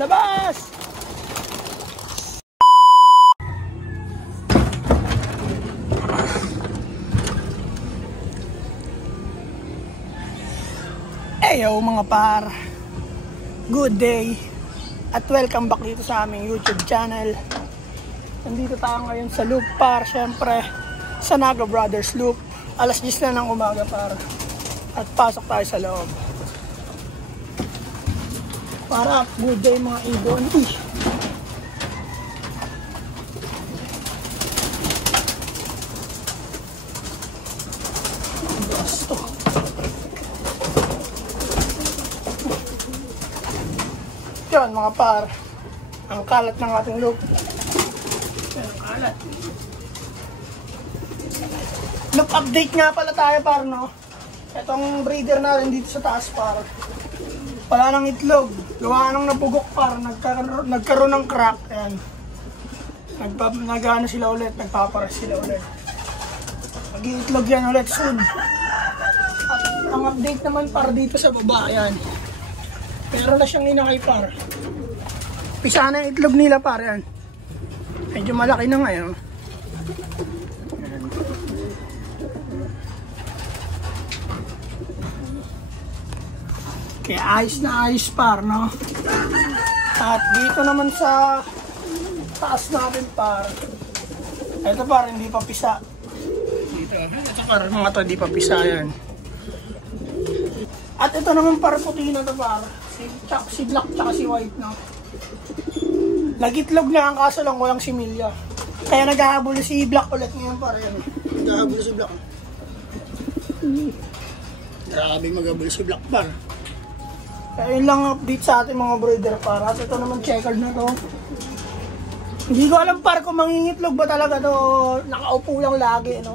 Labas! Eyo mga par, good day at welcome back dito sa aming YouTube channel. Nandito tayo ngayon sa loop par, syempre sa Naga Brothers Loop. Alas 10 na ng umaga par at pasok tayo sa loob. Para good day mga ibon. Basto. Yan mga par, ang kalat ng ating loop. Yan ang kalat. Loop update nga pala tayo par, no? Itong breeder natin dito sa taas par, wala nang itlog. Gawa nang nabugok par, nagkaroon ng crack. Ayan. Nag-ano sila ulit, nagpaparas sila ulit. Mag-iitlog yan ulit soon. At ang update naman par dito sa baba, ayan. Meron na siyang inakay par. Pisa na yung itlog nila par, yan. Medyo malaki na ngayon. Ayan. Kaya ayos na ayos par, no? At dito naman sa taas natin par, ito par, hindi pa pisa. Ito par, mga to, hindi pa pisa yan. At ito naman par, puti na to par, si black tsaka si white, no? Nagitlog na ang kaso lang walang similya. Kaya naghahabol si black ulit ngayon par, yan. Naghahabol si black. Grabe maghabol si black par. Kaya yun lang update sa ating mga breeder par. At ito naman checkered na to. Hindi ko alam par kung mangingitlog ba talaga to. Nakaupo lang lagi, no?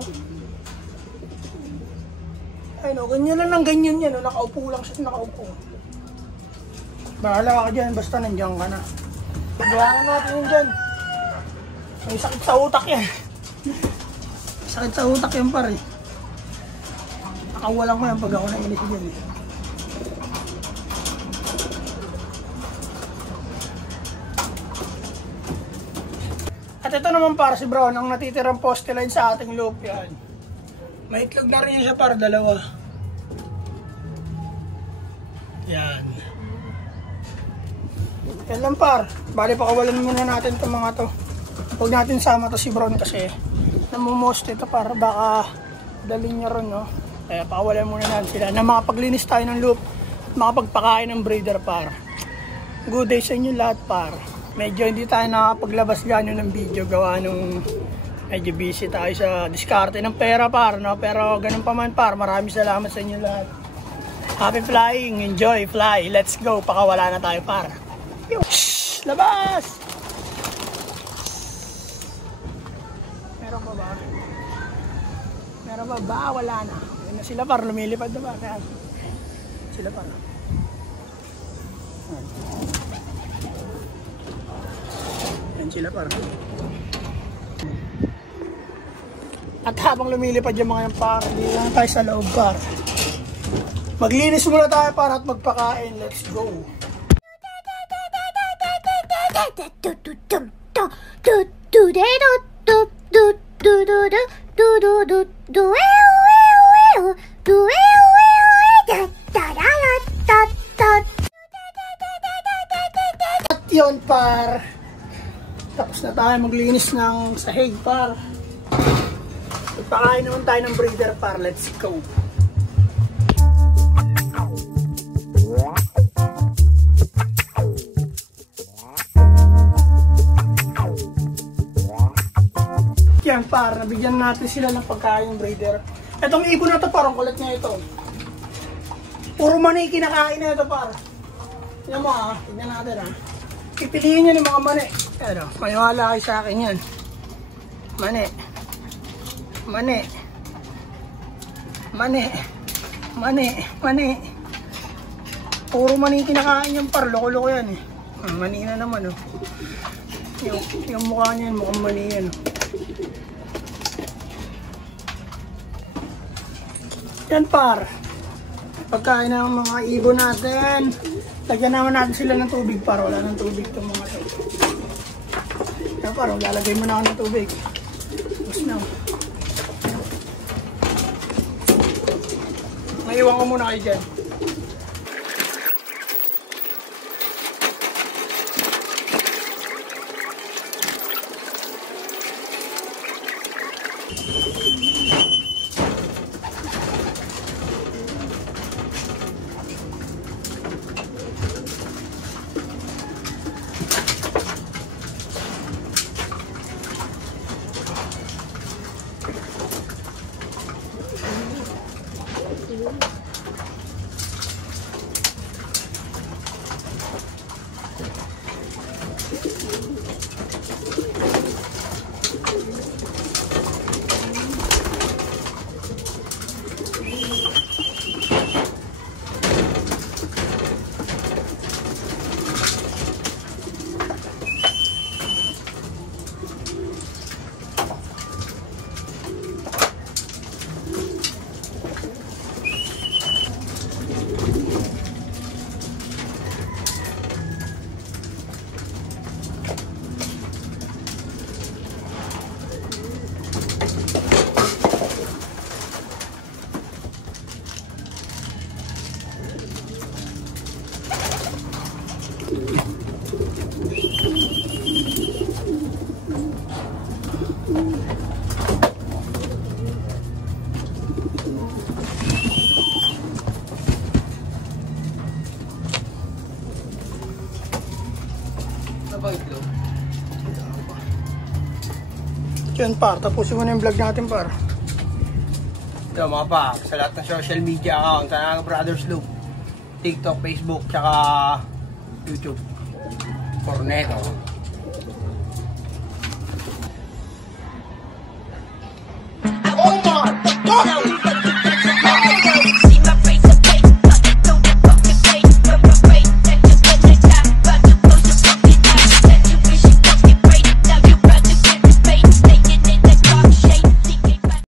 Ay no, ganyan lang ng ganyan yan, no? Nakaupo lang siya, nakaupo. Bahala ka dyan, basta nandiyan ka na. Paglahan natin yun dyan. May sakit sa utak yan. Sakit sa utak yan par eh. Nakawalan ko yan pag ako nainis dyan eh. At ito naman para si Brown, ang natitirang poste line sa ating loop yan. May itlog na rin siya para dalawa. Yan. Yan lang par. Bali pakawalan muna natin itong mga to. Huwag natin sama to si Brown kasi namumoste ito para baka dalhin niya ron, no? Kaya pakawalan muna natin sila na makapaglinis tayo ng loop at makapagpakain ng breeder par. Good day sa inyo lahat par. Medyo hindi tayo nakapaglabas gano'n ng video gawa nung medyo busy tayo sa diskarte ng pera par, no? Pero ganun pa man par, maraming salamat sa inyo lahat. Happy flying, enjoy, fly, let's go, pakawala na tayo par. Shhh! Labas! Meron pa ba? Meron pa ba? Wala na. Yan na sila par, lumilipad na ba? Kaya sila par. Yan sila par. At habang lumilipad yung mga yan par, hindi lang tayo sa loob par. Maglinis muna tayo para at magpakain. Let's go! At yun par, tapos na tayo maglinis ng sahig par. Magpakain naman tayo ng breeder par. Let's go! Yan par, nabigyan natin sila ng pagkain breeder. Itong ibon na to par, ang kulit niya ito. Puro mani kinakain na ito par. Tignan mo ha, tignan natin ha. Pipiliin nyo ng mga mani. Ano, maniwala kayo sa akin yan. Mani. Mani. Mani. Mani. Mani. Puro mani kinakain yan par, loko-loko yan eh. Mani na naman oh. Yung mukha niya, mukhang mani yan oh. Yan par, pagkain ng mga ibon natin. Lagyan naman natin sila ng tubig para wala ng tubig itong mga to. Kaya parang lalagay mo na ako ng tubig. Tapos na. Maiwan ko muna kayo dyan. Yan par, tapusin mo na yung vlog natin par. Ito mga pa, sa lahat ng social media account, sa Brothers Loop, TikTok, Facebook, tsaka YouTube. Corneto.